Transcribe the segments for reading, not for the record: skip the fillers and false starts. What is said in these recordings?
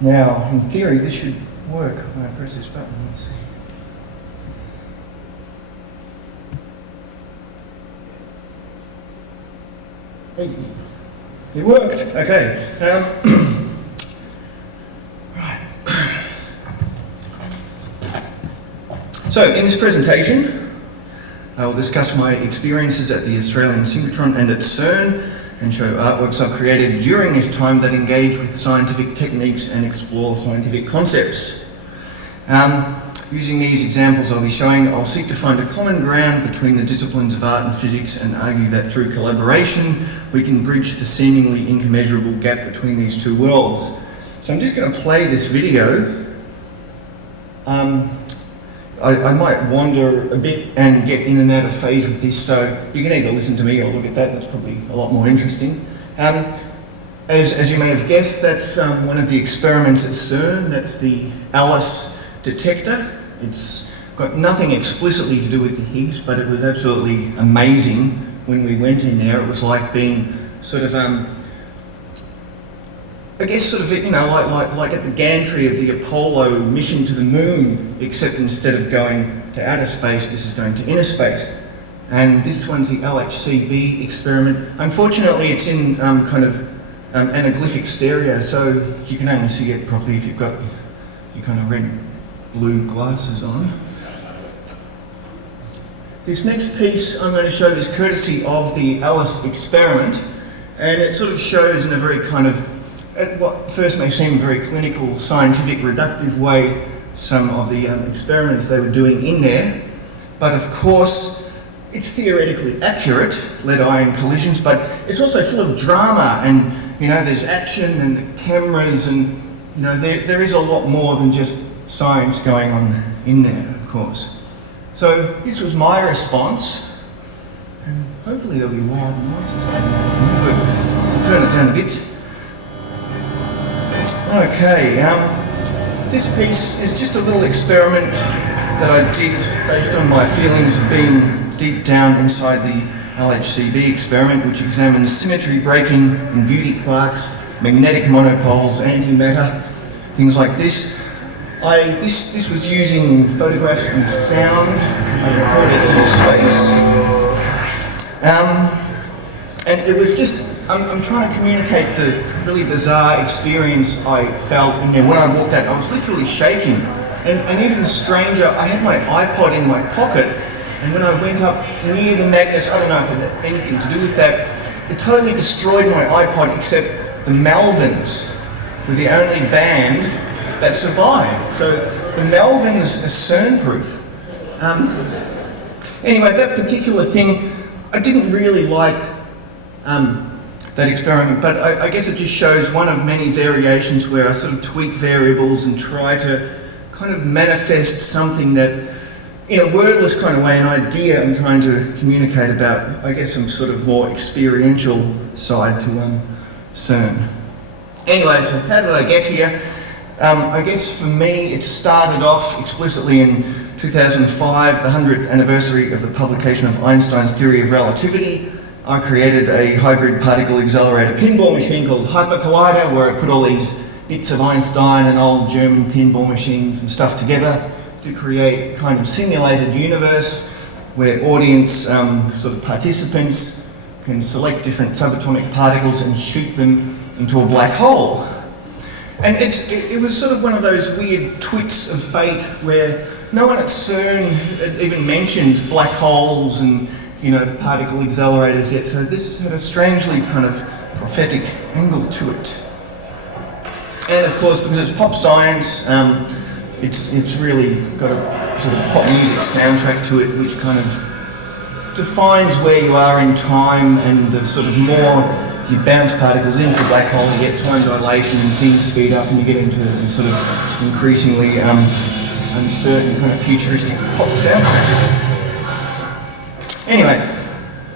Now, in theory, this should work when I press this button. Let's see. Hey, it worked. Okay. Right. So, in this presentation, I will discuss my experiences at the Australian Synchrotron and at CERN, and show artworks I've created during this time that engage with scientific techniques and explore scientific concepts. Using these examples I'll seek to find a common ground between the disciplines of art and physics and argue that through collaboration we can bridge the seemingly incommensurable gap between these two worlds. So I'm just going to play this video. I might wander a bit and get in and out of phase with this, so you can either listen to me or look at that. That's probably a lot more interesting. As you may have guessed, that's one of the experiments at CERN. That's the ALICE detector. It's got nothing explicitly to do with the Higgs, but it was absolutely amazing when we went in there. It was like being sort of I guess sort of, you know, like at the gantry of the Apollo mission to the moon, except instead of going to outer space, this is going to inner space. And this one's the LHCb experiment. Unfortunately, it's in kind of anaglyphic stereo, so you can only see it properly if you've got your kind of red-blue glasses on. This next piece I'm going to show is courtesy of the ALICE experiment, and it sort of shows in a very kind of, at what first may seem a very clinical, scientific, reductive way, some of the experiments they were doing in there. But of course, it's theoretically accurate, lead-iron collisions, but it's also full of drama, and you know, there's action and the cameras, and you know, there is a lot more than just science going on in there, of course. So this was my response, and hopefully there'll be loud noises. I'll turn it down a bit. Okay, this piece is just a little experiment that I did based on my feelings of being deep down inside the LHCb experiment, which examines symmetry breaking in beauty quarks, magnetic monopoles, antimatter, things like this. This was using photographs and sound. I recorded in space. And it was just, I'm trying to communicate the really bizarre experience I felt in there. When I walked out, I was literally shaking. And even stranger, I had my iPod in my pocket, and when I went up near the magnets, I don't know if it had anything to do with that, it totally destroyed my iPod, except the Melvins were the only band that survived. So the Melvins are CERN-proof. Anyway, that particular thing, I didn't really like that experiment, but I guess it just shows one of many variations where I sort of tweak variables and try to kind of manifest something that, in a wordless kind of way, an idea I'm trying to communicate about, I guess, some sort of more experiential side to CERN. Anyway, so how did I get here? I guess for me it started off explicitly in 2005, the 100th anniversary of the publication of Einstein's theory of relativity. I created a hybrid particle accelerator pinball machine called Hyper Collider, where I put all these bits of Einstein and old German pinball machines and stuff together to create a kind of simulated universe where audience sort of participants can select different subatomic particles and shoot them into a black hole. And it was sort of one of those weird twits of fate where no one at CERN had even mentioned black holes and, you know, particle accelerators yet, so this had a strangely kind of prophetic angle to it. And of course, because it's pop science, it's really got a sort of pop music soundtrack to it, which kind of defines where you are in time, and the sort of more you bounce particles into the black hole, you get time dilation and things speed up, and you get into a sort of increasingly uncertain kind of futuristic pop soundtrack. Anyway,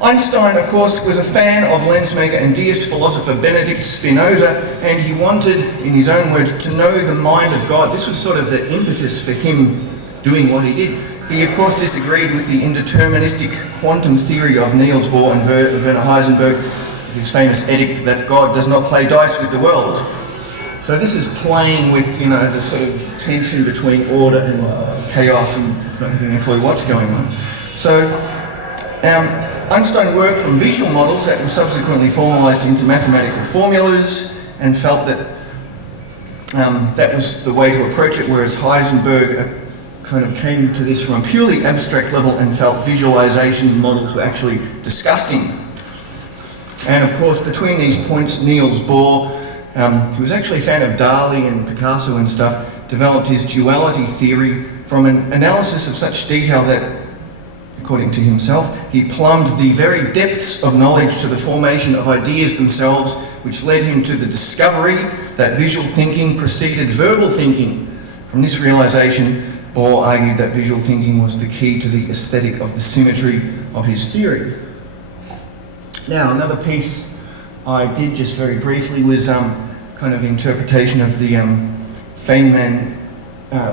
Einstein, of course, was a fan of lensmaker and deist philosopher Benedict Spinoza, and he wanted, in his own words, to know the mind of God. This was sort of the impetus for him doing what he did. He, of course, disagreed with the indeterministic quantum theory of Niels Bohr and Werner Heisenberg, with his famous edict that God does not play dice with the world. So this is playing with, you know, the sort of tension between order and chaos and not having a clue what's going on. So Einstein worked from visual models that were subsequently formalised into mathematical formulas and felt that that was the way to approach it, whereas Heisenberg kind of came to this from a purely abstract level and felt visualisation models were actually disgusting. And of course, between these points, Niels Bohr, he was actually a fan of Dali and Picasso and stuff, developed his duality theory from an analysis of such detail that, according to himself, he plumbed the very depths of knowledge to the formation of ideas themselves, which led him to the discovery that visual thinking preceded verbal thinking. From this realisation, Bohr argued that visual thinking was the key to the aesthetic of the symmetry of his theory. Now, another piece I did just very briefly was kind of interpretation of the Feynman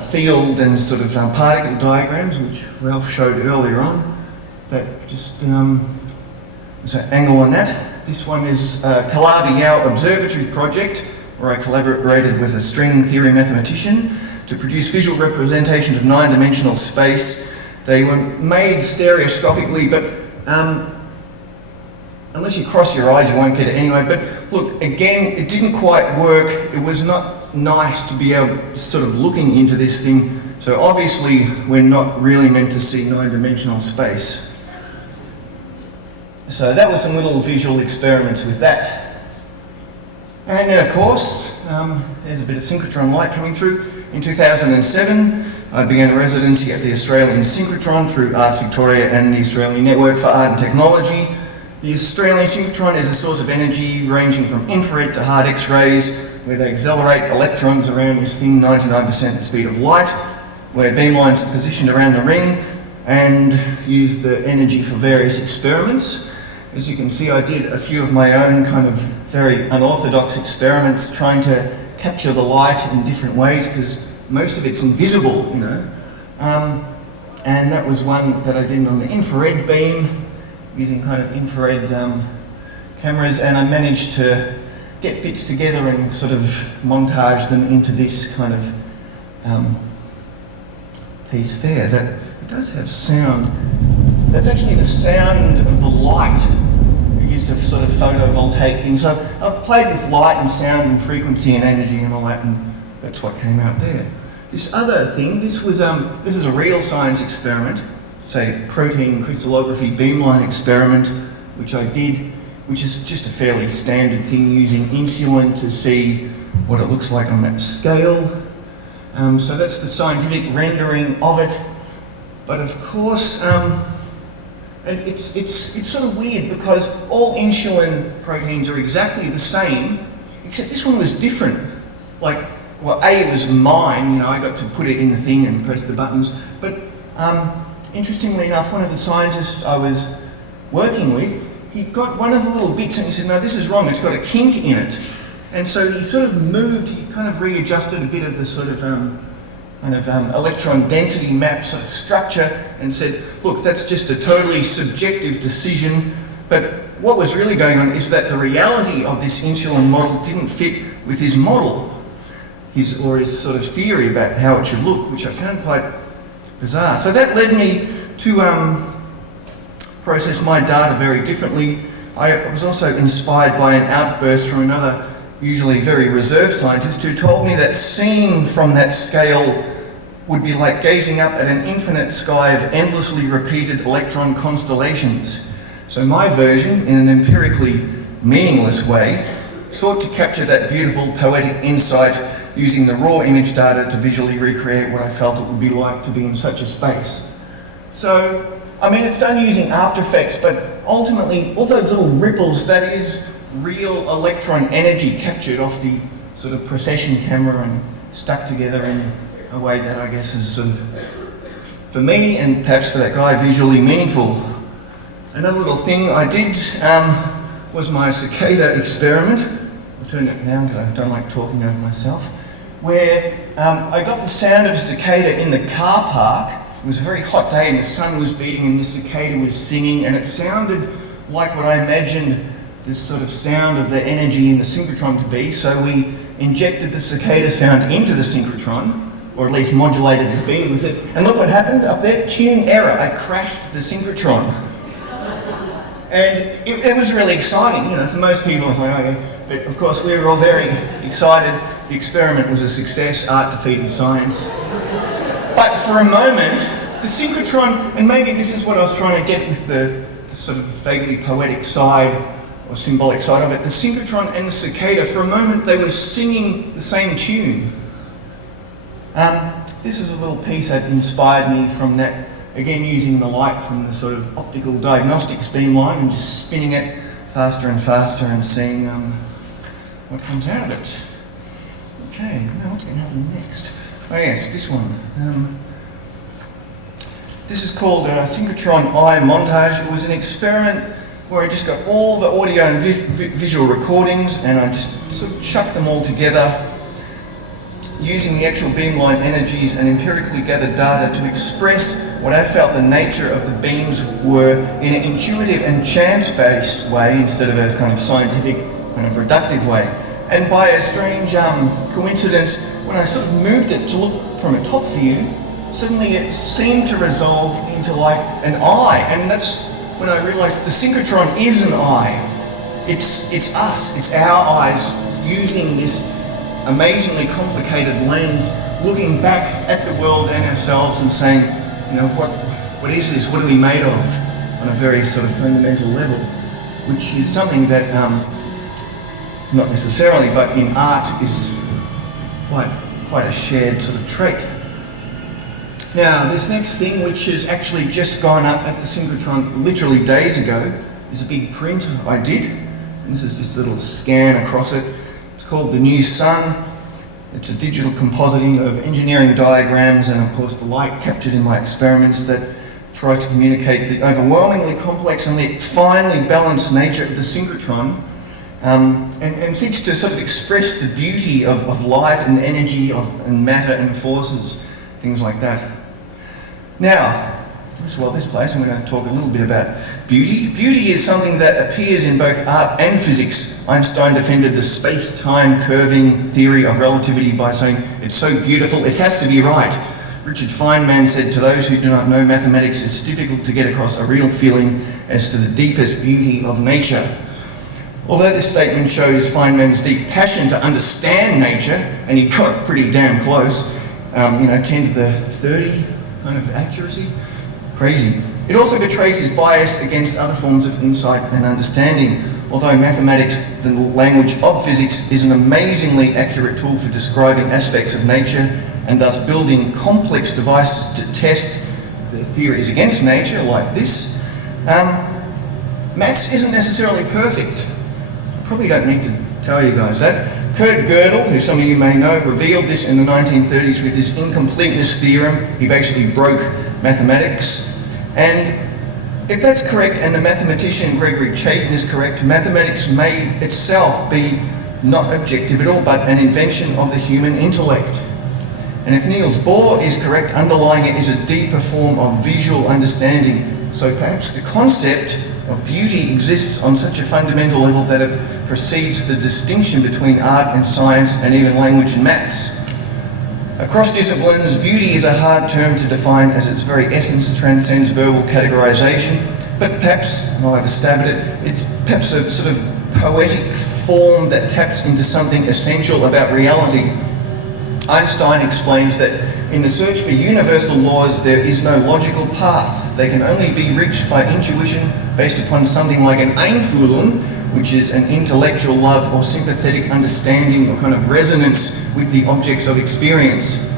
field and sort of particle diagrams, which Ralph showed earlier on. That just there's an angle on that. This one is Calabi-Yau Observatory project, where I collaborated with a string theory mathematician to produce visual representations of 9-dimensional space. They were made stereoscopically, but unless you cross your eyes, you won't get it anyway. But look, again, it didn't quite work. It was not nice to be able sort of looking into this thing. So obviously, we're not really meant to see 9-dimensional space. So that was some little visual experiments with that. And then, of course, there's a bit of synchrotron light coming through. In 2007, I began a residency at the Australian Synchrotron through Arts Victoria and the Australian Network for Art and Technology. The Australian synchrotron is a source of energy ranging from infrared to hard X-rays, where they accelerate electrons around this thing 99% the speed of light, where beamlines are positioned around the ring, and use the energy for various experiments. As you can see, I did a few of my own kind of very unorthodox experiments trying to capture the light in different ways, because most of it's invisible, you know. And that was one that I did on the infrared beam, using kind of infrared cameras, and I managed to get bits together and sort of montage them into this kind of piece there. That it does have sound. That's actually the sound of the light. I used a sort of photovoltaic thing. So I've played with light and sound and frequency and energy and all that, and that's what came out there. This other thing, this is a real science experiment. It's a protein crystallography beamline experiment, which I did, which is just a fairly standard thing, using insulin to see what it looks like on that scale. So that's the scientific rendering of it. But of course, and it's sort of weird because all insulin proteins are exactly the same, except this one was different. Like, well, it was mine, you know, I got to put it in the thing and press the buttons. But interestingly enough, one of the scientists I was working with, he got one of the little bits and he said, no, this is wrong, it's got a kink in it. And so he sort of moved, he kind of readjusted a bit of the sort of electron density map sort of structure and said, look, that's just a totally subjective decision, but what was really going on is that the reality of this insulin model didn't fit with his model, his sort of theory about how it should look, which I found quite bizarre. So that led me to process my data very differently. I was also inspired by an outburst from another, usually very reserved scientist, who told me that seeing from that scale would be like gazing up at an infinite sky of endlessly repeated electron constellations. So my version, in an empirically meaningless way, sought to capture that beautiful poetic insight using the raw image data to visually recreate what I felt it would be like to be in such a space. So, I mean, it's done using After Effects, but ultimately, all those little ripples, that is real electron energy captured off the sort of procession camera and stuck together in a way that I guess is sort of, for me and perhaps for that guy, visually meaningful. Another little thing I did was my cicada experiment. I'll turn it down because I don't like talking over myself. Where I got the sound of a cicada in the car park. It was a very hot day and the sun was beating and the cicada was singing, and it sounded like what I imagined this sort of sound of the energy in the synchrotron to be, so we injected the cicada sound into the synchrotron, or at least modulated the beam with it, and look what happened up there, tune error, I crashed the synchrotron. And it was really exciting, you know, for most people, it's like, okay, but of course we were all very excited, the experiment was a success, art defeated science. But for a moment, the synchrotron, and maybe this is what I was trying to get with the sort of vaguely poetic side, or symbolic side of it, the synchrotron and the cicada, for a moment they were singing the same tune. This is a little piece that inspired me from that, again using the light from the sort of optical diagnostics beamline and just spinning it faster and faster and seeing what comes out of it. Okay, now what's going to happen next? Oh yes, this one. This is called synchrotron eye montage. It was an experiment where I just got all the audio and visual recordings and I just sort of chucked them all together using the actual beamline energies and empirically gathered data to express what I felt the nature of the beams were in an intuitive and chance-based way instead of a kind of scientific, kind of reductive way. And by a strange coincidence, when I sort of moved it to look from a top view, suddenly it seemed to resolve into like an eye, and that's when I realised the synchrotron is an eye. It's us, it's our eyes using this amazingly complicated lens, looking back at the world and ourselves and saying, you know, what is this? What are we made of? On a very sort of fundamental level, which is something that, not necessarily, but in art is quite a shared sort of trait. Now, this next thing, which has actually just gone up at the synchrotron literally days ago, is a big print I did. And this is just a little scan across it. It's called The New Sun. It's a digital compositing of engineering diagrams and, of course, the light captured in my experiments that tries to communicate the overwhelmingly complex and yet finely balanced nature of the synchrotron, and seeks to sort of express the beauty of light and energy and matter and forces, things like that. Now, this place, I'm going to talk a little bit about beauty. Beauty is something that appears in both art and physics. Einstein defended the space-time curving theory of relativity by saying, it's so beautiful, it has to be right. Richard Feynman said, to those who do not know mathematics, it's difficult to get across a real feeling as to the deepest beauty of nature. Although this statement shows Feynman's deep passion to understand nature, and he got pretty damn close, 10 to the 30 kind of accuracy, crazy. It also betrays his bias against other forms of insight and understanding. Although mathematics, the language of physics, is an amazingly accurate tool for describing aspects of nature and thus building complex devices to test the theories against nature, like this, maths isn't necessarily perfect. Probably don't need to tell you guys that. Kurt Gödel, who some of you may know, revealed this in the 1930s with his incompleteness theorem. He basically broke mathematics. And if that's correct, and the mathematician Gregory Chaitin is correct, mathematics may itself be not objective at all, but an invention of the human intellect. And if Niels Bohr is correct, underlying it is a deeper form of visual understanding. So perhaps the concept of beauty exists on such a fundamental level that it precedes the distinction between art and science and even language and maths. Across disciplines, beauty is a hard term to define as its very essence transcends verbal categorization, but perhaps, and I'll have a stab at it, it's perhaps a sort of poetic form that taps into something essential about reality. Einstein explains that in the search for universal laws, there is no logical path. They can only be reached by intuition based upon something like an Einfühlung, which is an intellectual love or sympathetic understanding or kind of resonance with the objects of experience.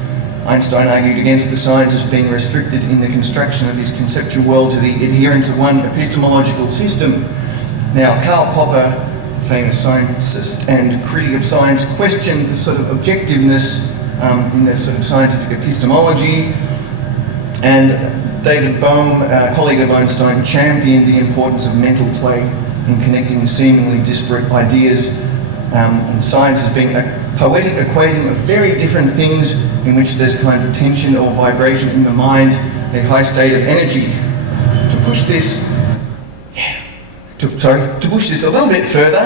Einstein argued against the scientist being restricted in the construction of his conceptual world to the adherence of one epistemological system. Now, Karl Popper, famous scientist and critic of science, questioned the sort of objectiveness in their sort of scientific epistemology, and David Bohm, a colleague of Einstein, championed the importance of mental play in connecting seemingly disparate ideas, and science as being a poetic equating of very different things in which there's a kind of tension or vibration in the mind, a high state of energy. To push this, to push this a little bit further,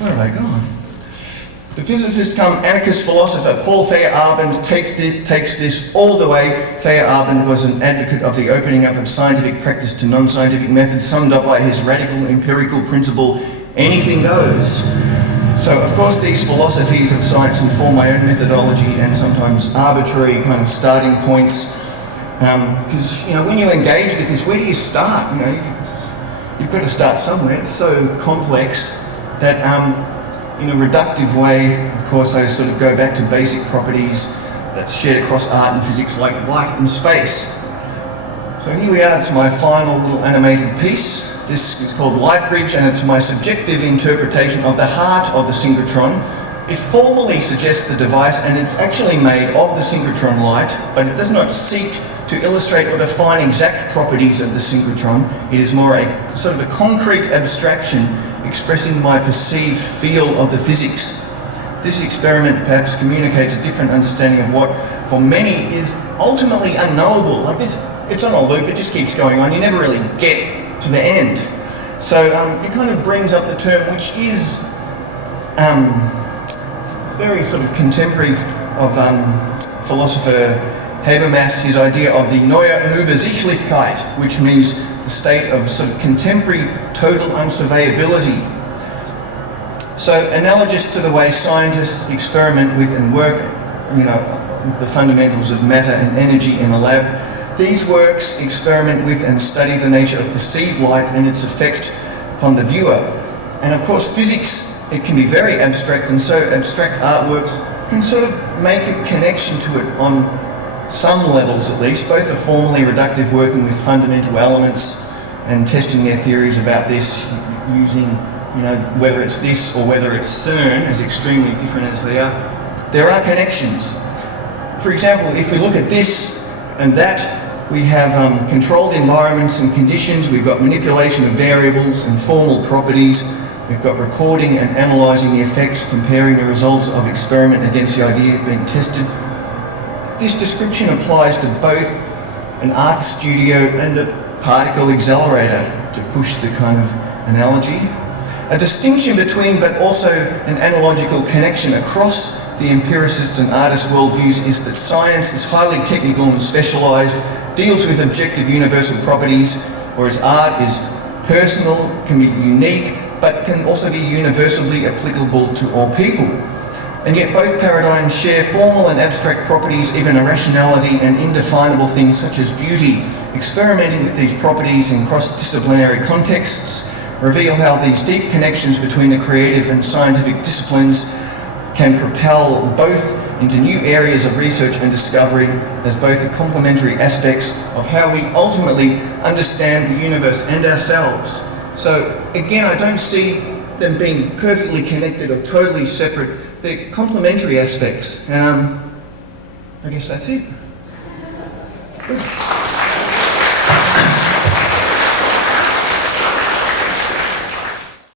where have I gone? The physicist cum anarchist philosopher Paul Feyerabend takes this all the way. Feyerabend was an advocate of the opening up of scientific practice to non-scientific methods, summed up by his radical empirical principle, anything goes. So of course these philosophies of science inform my own methodology and sometimes arbitrary kind of starting points. Because when you engage with this, where do you start? You've got to start somewhere. It's so complex that in a reductive way, of course, I sort of go back to basic properties that's shared across art and physics, like light and space. So here we are, it's my final little animated piece. This is called Light Bridge, and it's my subjective interpretation of the heart of the synchrotron. It formally suggests the device, and it's actually made of the synchrotron light, but it does not seek to illustrate or define exact properties of the synchrotron. It is more a sort of a concrete abstraction expressing my perceived feel of the physics. This experiment perhaps communicates a different understanding of what, for many, is ultimately unknowable. Like this, it's on a loop, it just keeps going on, you never really get to the end. So it kind of brings up the term, which is very sort of contemporary of philosopher Habermas, his idea of the Neue Unübersichtlichkeit, which means the state of sort of contemporary total unsurveyability. So analogous to the way scientists experiment with and work, with the fundamentals of matter and energy in a lab, these works experiment with and study the nature of perceived light and its effect upon the viewer. And of course physics, it can be very abstract, and so abstract artworks can sort of make a connection to it on some levels at least. Both are formally reductive, working with fundamental elements and testing their theories about this using, whether it's this or whether it's CERN, as extremely different as they are. There are connections. For example, if we look at this and that, we have controlled environments and conditions, we've got manipulation of variables and formal properties, we've got recording and analysing the effects, comparing the results of experiment against the idea being tested. This description applies to both an art studio and a particle accelerator, to push the kind of analogy. A distinction between, but also an analogical connection across the empiricist and artist worldviews, is that science is highly technical and specialised, deals with objective universal properties, whereas art is personal, can be unique, but can also be universally applicable to all people. And yet both paradigms share formal and abstract properties, even irrationality and indefinable things such as beauty. Experimenting with these properties in cross-disciplinary contexts reveal how these deep connections between the creative and scientific disciplines can propel both into new areas of research and discovery as both the complementary aspects of how we ultimately understand the universe and ourselves. So again, I don't see them being perfectly connected or totally separate. They're complementary aspects. I guess that's it. Good.